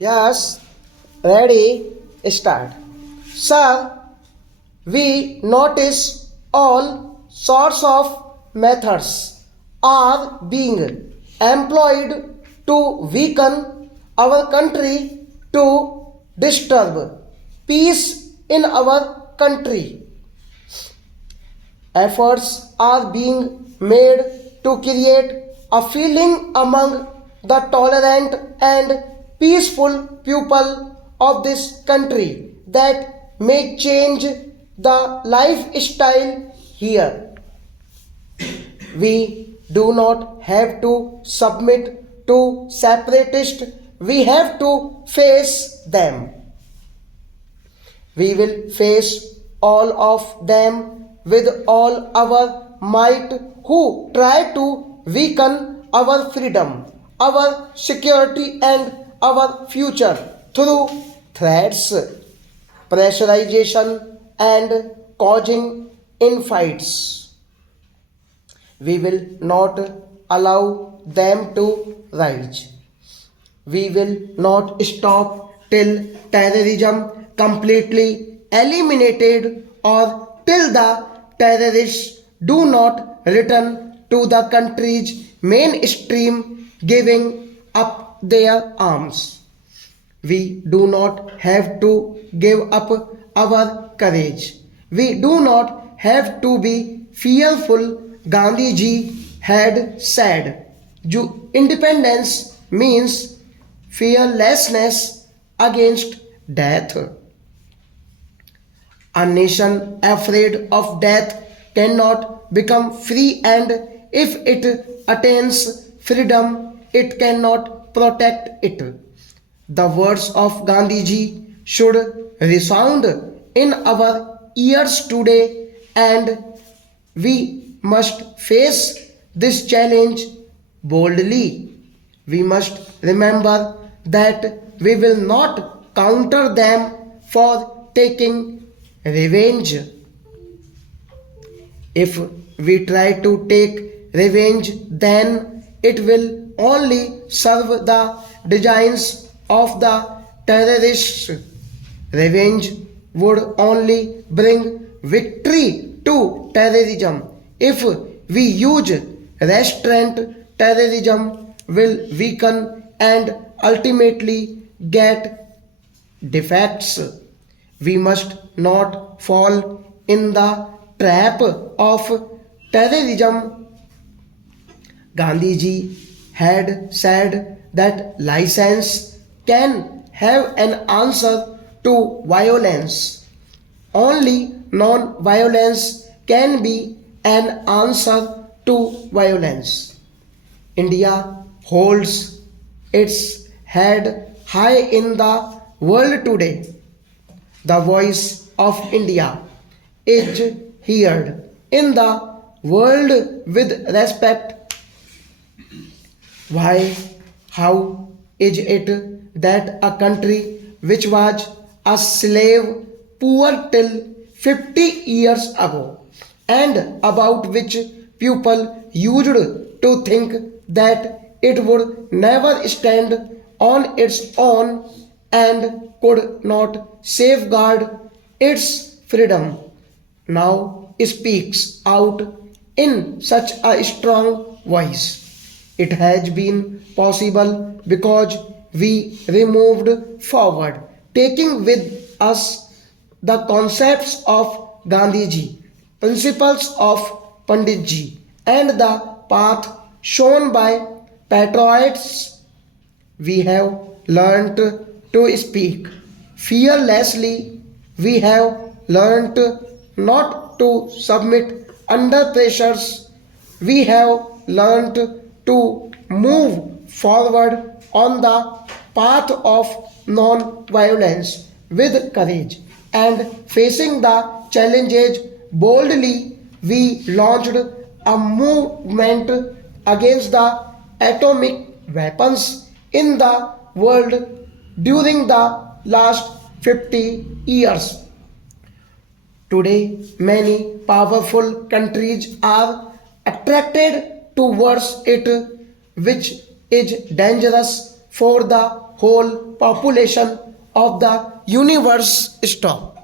Yes, ready, start. Sir, we notice all sorts of methods are being employed to weaken our country, to disturb peace in our country. Efforts are being made to create a feeling among the tolerant and peaceful people of this country that may change the lifestyle here. We do not have to submit to separatists, we have to face them. We will face all of them with all our might who try to weaken our freedom, our security, and our future through threats, pressurization, and causing infights. We will not allow them to rise. We will not stop till terrorism completely eliminated or till the terrorists do not return to the country's mainstream giving up their arms. We do not have to give up our courage. We do not have to be fearful. Gandhiji had said, independence means fearlessness against death. A nation afraid of death cannot become free, and if it attains freedom, it cannot protect it. The words of Gandhiji should resound in our ears today, and we must face this challenge boldly. We must remember that we will not counter them for taking revenge. If we try to take revenge, then it will only serve the designs of the terrorists. Revenge would only bring victory to terrorism. If we use restraint, terrorism will weaken and ultimately get defects. We must not fall in the trap of terrorism. Gandhiji had said that license can have an answer to violence. Only non violence can be an answer to violence. India holds its head high in the world today. The voice of India is heard in the world with respect. Why? How is it that a country which was a slave poor till 50 years ago, and about which people used to think that it would never stand on its own and could not safeguard its freedom, now speaks out in such a strong voice? It has been possible because we removed forward, taking with us the concepts of Gandhiji, principles of Panditji, and the path shown by patriots. We have learnt to speak fearlessly. We have learnt not to submit under pressures. We have learnt to move forward on the path of non violence with courage, and facing the challenges boldly. We launched a movement against the atomic weapons in the world during the last 50 years. Today, many powerful countries are attracted towards it, which is dangerous for the whole population of the universe stop.